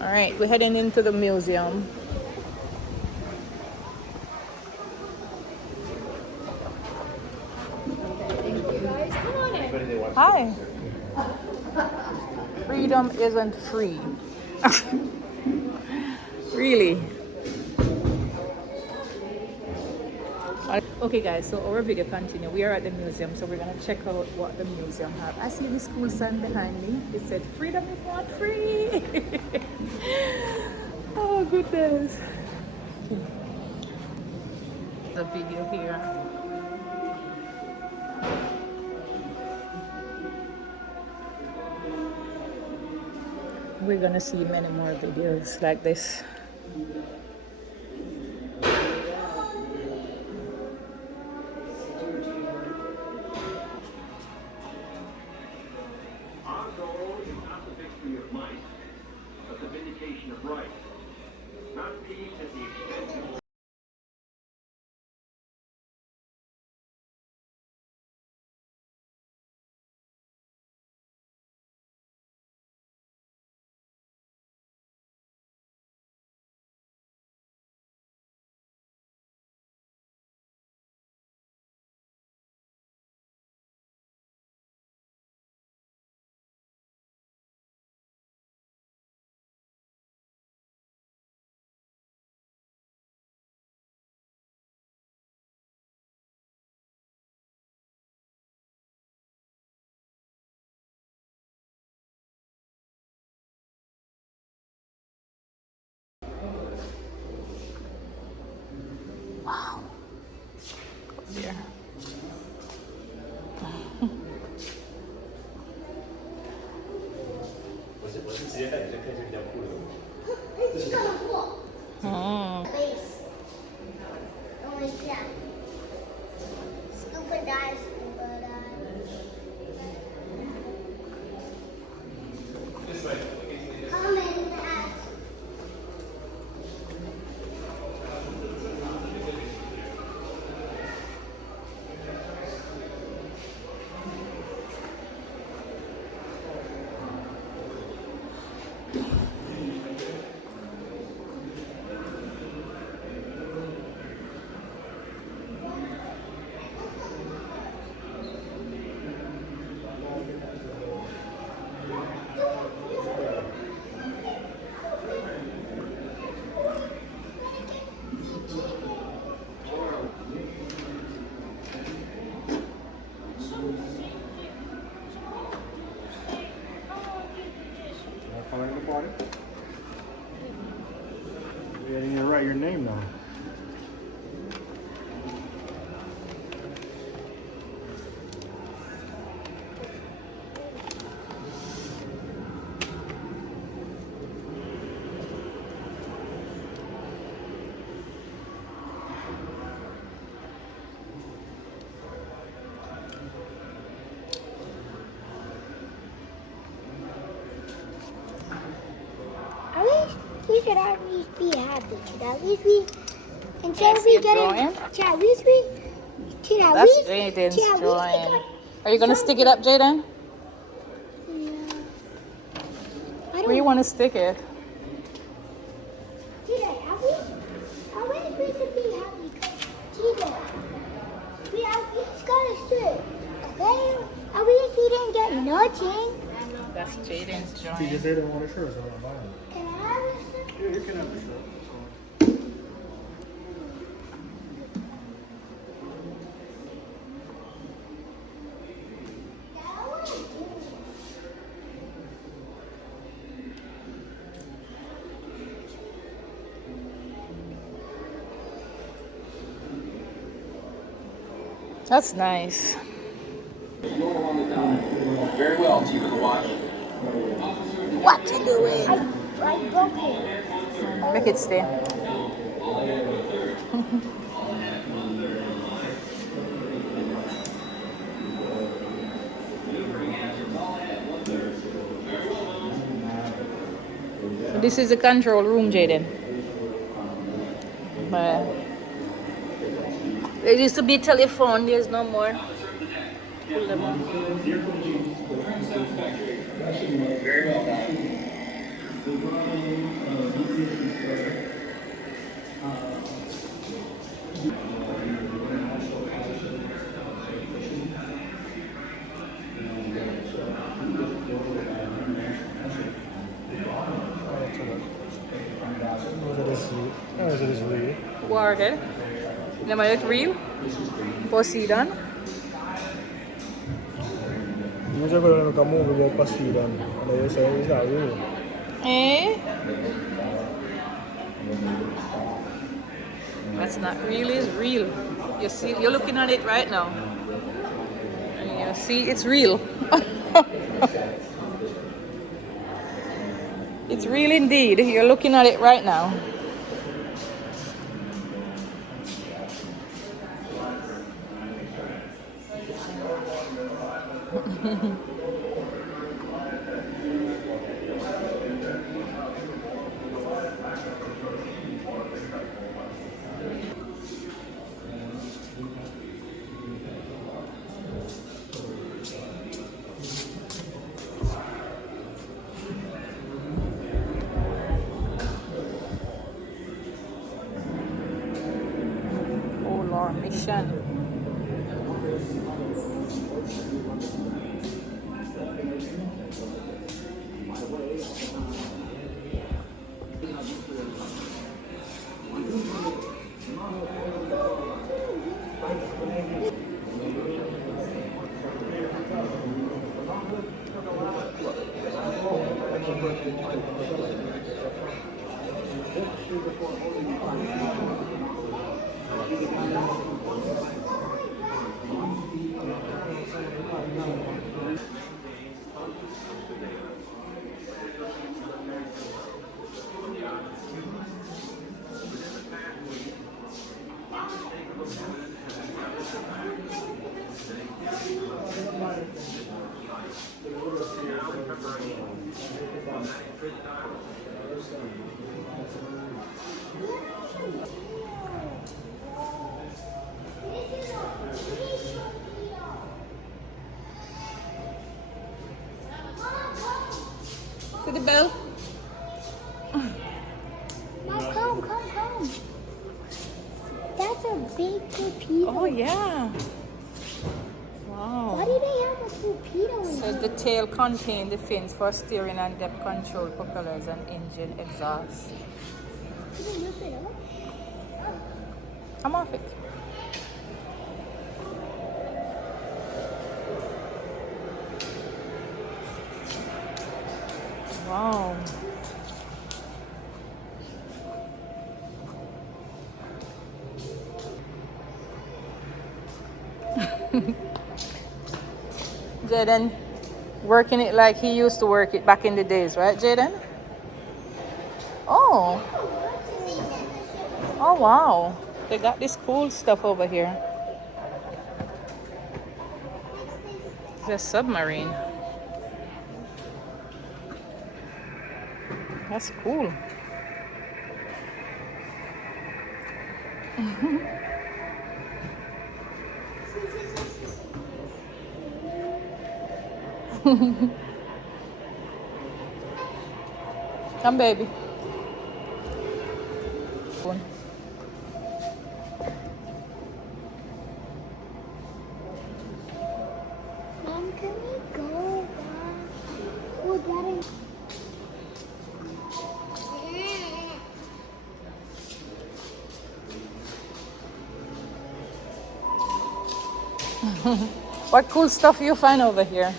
All right, we're heading into the museum. Hi. Freedom isn't free. Really. Okay guys, so our video continue. We are at the museum, so we're gonna check out what the museum have. I see the school sign behind me. It said freedom is not free. Oh goodness. The video here. We're gonna see many more videos like this. Wow. There. Oh. Scuba dive, scuba dive. This way. Come in that. Coming to the party? You didn't even write your name though. We should at least be happy. Should at least we, instead of we getting, should at least we, should at That's least, Jaden's should at least we drawing. got Are you gonna stick it up, Jaden? Yeah. I Where you don't. want to stick it? Jaden, at least we should be happy. Jaden, we at least got a suit. Okay? At least we didn't get nothing. That's Jaden's He drawing. just didn't want a shirt, so I'm buying it. Can I have a suit? Yeah, you can have the shirt. That's nice. Very well, Team of the Watch. What you doing? I broke it. Make it stay. So this is the control room, Jaden. But there used to be telephone. There's no more. Pull them up. Very well done. Is it real? Warhead. Never look real. Poseidon. Use a good movie about Poseidon. And they say it's not real. Eh? That's not real, is real. You see, you're looking at it right now. And you see, it's real. It's real indeed. You're looking at it right now. Polar mission. To the bell. Mom, come. That's a big torpedo. Oh yeah. Why Wow. do they have a torpedo in So here? the tail contained the fins for steering and depth control, propellers and engine exhaust. Can they lift it up? Come off it. Wow. Jaden working it like he used to work it back in the days, right, Jaden? Oh. Oh wow. They got this cool stuff over here. It's a submarine. That's cool. Come, baby. Mom, can we go back? Oh, Daddy. What cool stuff you find over here?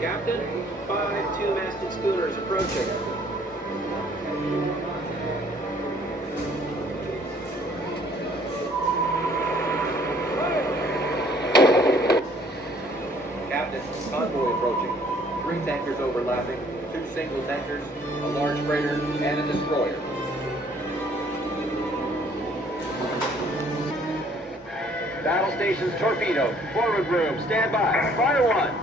Captain, 5 two-masted schooners approaching. Captain, convoy approaching. 3 tankers overlapping, 2 single tankers, a large freighter, and a destroyer. Battle stations torpedo. Forward room, stand by. Fire 1.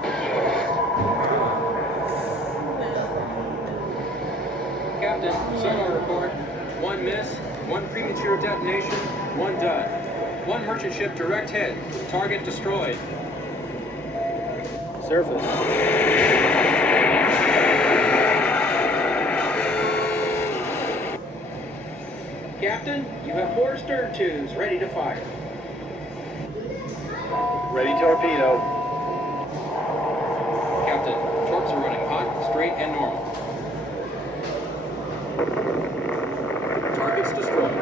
Captain, sonar report. 1 miss, 1 premature detonation, 1 dud. 1 merchant ship direct hit. Target destroyed. Surface. Captain, you have 4 stern tubes ready to fire. Ready torpedo. Captain, torps are running hot, straight, and normal. Targets destroyed.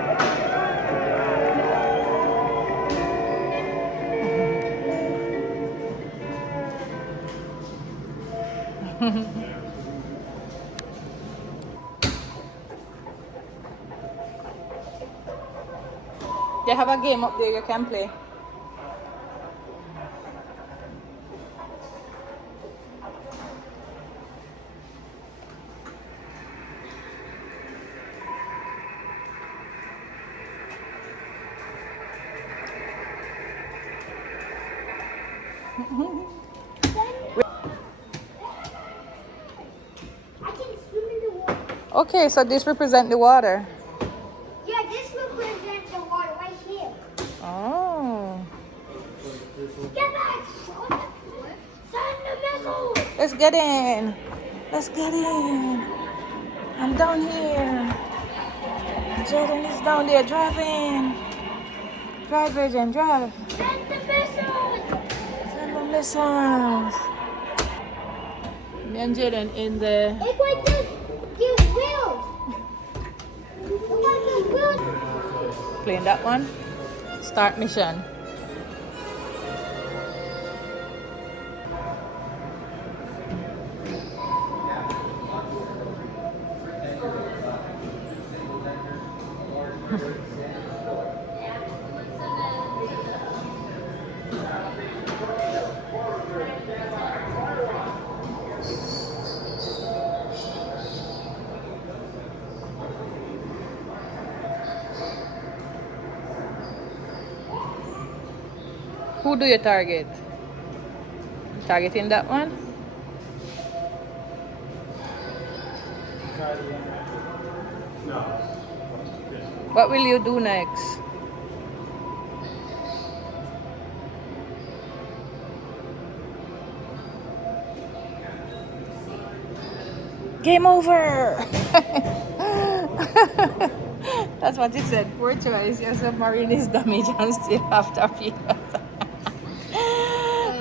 They have a game up there you can play. I can swim in the water. Okay, so this represents the water. Yeah, this represents the water right here. Oh. Get back! Send the missile! Let's get in. Let's get in. I'm down here. Jordan is down there driving. Drive, Jordan, drive. Send the missiles! Send the missiles. Me and Jordan in the... Look like this! These wheels! Look like these wheels! Playing that one. Start mission. Who do you target? Targeting that one? What will you do next? Game over! That's what it said. Poor choice. Your submarine is damaged and still after people.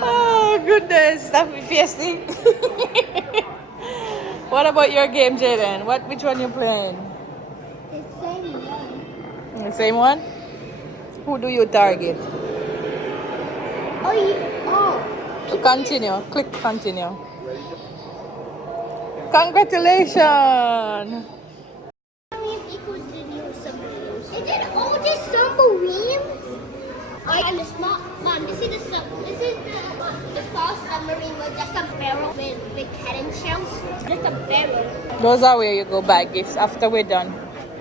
Oh goodness, stop me pasting. What about your game, Jaden? Which one you playing? The same one. The same one? Who do you target? Oh, To continue. Click continue. Congratulations! Equals the new submarine. Is it all this submarine? I'm the small mom. This is the small submarine with just a barrel with cannon shells. Just a barrel. Those are where you go buy gifts after we're done.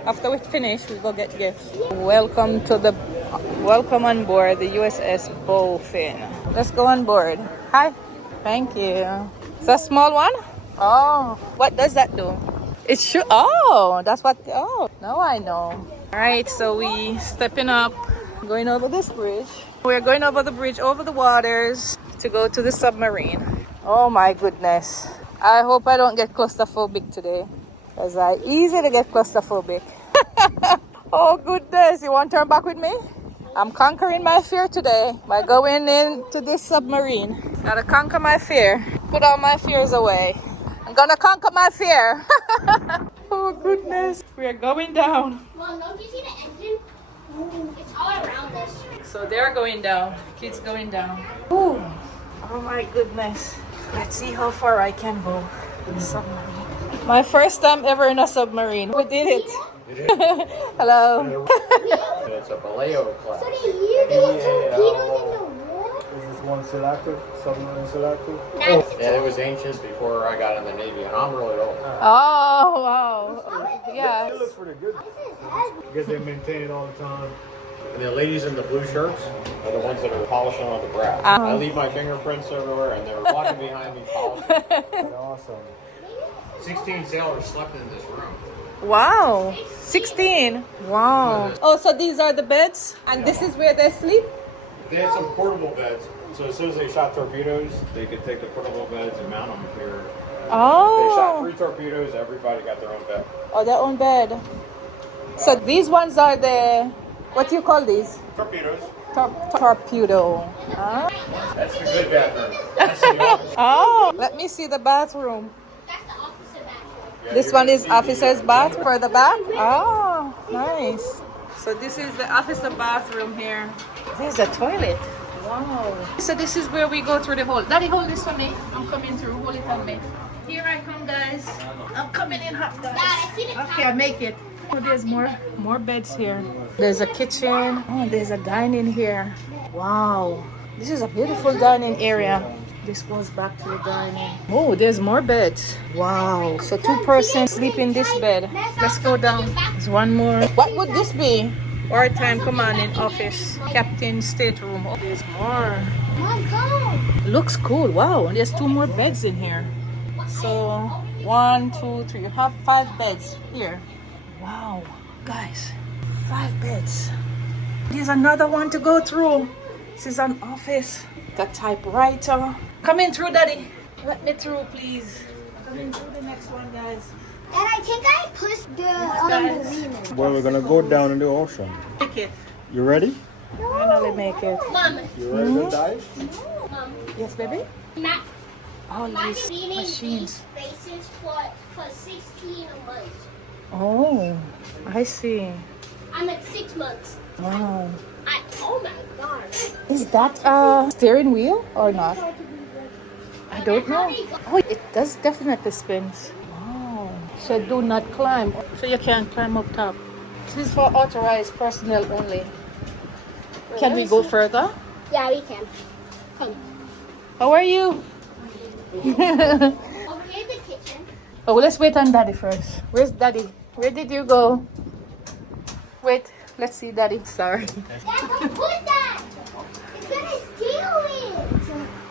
After we finish, we go get gifts. Welcome on board the USS Bowfin. Let's go on board. Hi. Thank you. It's a small one? Oh, what does that do? It should. Oh, that's what. Oh, now I know. All right, so we stepping up, going over this bridge. We're going over the bridge, over the waters to go to the submarine. Oh my goodness. I hope I don't get claustrophobic today, because it's easy to get claustrophobic. Oh goodness, you want to turn back with me? I'm conquering my fear today by going into this submarine. Gotta conquer my fear. Put all my fears away. I'm gonna conquer my fear. Oh goodness. We are going down. Mom, don't you see the engine? It's all around us. So they're going down. Kids going down. Ooh. Oh my goodness. Let's see how far I can go. Submarine. My first time ever in a submarine. We did it. Hello. It's a Vallejo class. So they use these torpedoes in the war? Is this one selective? Submarine selective? Yeah, it was ancient before I got in the Navy, and I'm really old. Oh, wow. Yeah. It looks pretty good. I guess they maintain it all the time. And the ladies in the blue shirts are the ones that are polishing on the brass. I leave my fingerprints everywhere, and they're walking behind me polishing. That's awesome. 16 sailors slept in this room. Wow. 16. Wow. Oh, so these are the beds? And this is where they sleep? They had some portable beds, so as soon as they shot torpedoes, they could take the portable beds and mount them here. They shot Oh. 3 torpedoes, everybody got their own bed. Oh, their own bed. So these ones are the, what do you call these? Torpedoes. Torpedo. Ah. That's the good bathroom. That's the office. Oh, let me see the bathroom. That's the officer bathroom. Yeah, This you're one gonna is see officer's the, bath for the bath. Oh, nice. So this is the officer bathroom here. There's a toilet. Wow. So this is where we go through the hole. Daddy, hold this for me. I'm coming through. Hold it on me. Here I come, guys. I'm coming in hot, guys. Dad, I see the Okay, I make it. Oh, there's more beds here. There's a kitchen. Oh, there's a dining here. Wow. This is a beautiful dining area. This goes back to the dining. Oh, there's more beds. Wow. So 2 persons sleep in this bed. Let's go down. There's one more. What would this be? Wartime commanding office. Captain stateroom. Oh, there's more. Mom, go. Looks cool. Wow. And there's 2 more beds in here. So 1, 2, 3. You have 5 beds here. Wow. Guys, 5 beds. There's another one to go through. This is an office. The typewriter. Come in through, Daddy. Let me through, please. Come in through the next one, guys. Dad, I think I pushed the submarine. Well, we're gonna go down in the ocean. Make it. You ready? Finally make it. Mom. You ready to dive? Mom. Yes, baby? Matt. All My these feeding machines. these spaces for 16 months. Oh, I see. I'm at 6 months. Wow. Oh my god. Is that a steering wheel or not? I don't know. Oh, it does definitely spin. Wow. So do not climb. So you can't climb up top. This is for authorized personnel only. Can we go further? Yeah, we can. Come. How are you? Over here, the kitchen. Oh, let's wait on Daddy first. Where's Daddy? Where did you go? Wait, let's see Daddy. Sorry. Dad, don't push that. It's gonna steal it.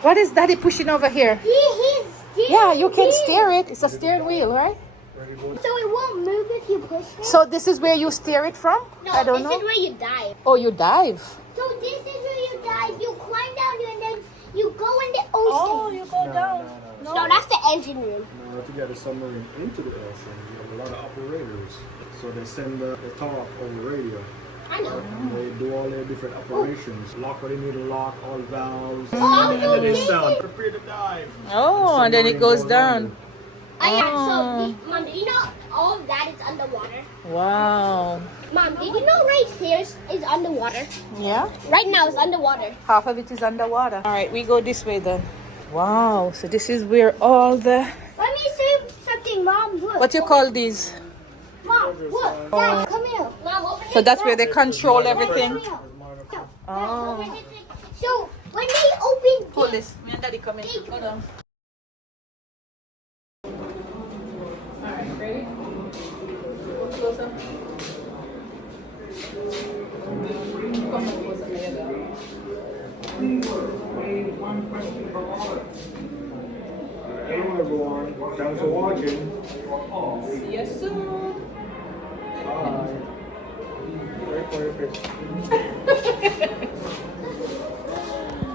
What is Daddy pushing over here? He's steering. Yeah, you can steer it. It's a steering wheel, right? So it won't move if you push it? So this is where you steer it from? No, I don't this know. is where you dive. Oh, you dive. So this is where you dive. You climb down and then you go in the ocean. you go down. No, that's the engine room. In order to get a submarine into the ocean, you have a lot of operators. So they send the talk over radio. I know. And they do all their different operations. Lock what they need to lock, all valves. Oh, and then they sound, prepare to dive. Oh, and then it goes Submarine down. So, Mom, did you know all of that is underwater? Wow. Mom, did you know right here is underwater? Yeah? Right now it's underwater. Half of it is underwater. All right, we go this way then. Wow, so this is where all the... Let me see something, Mom. Look. What you call these? Mom, look. Dad, come here. Mom, open So it. that's where they control everything? Come here. Oh. So when they open Hold this, this. Me and Daddy come in. Hold on. All right, ready? Closer. Come closer. There you go. Hello everyone, thanks for watching. See you soon. Bye. Wait for your fish.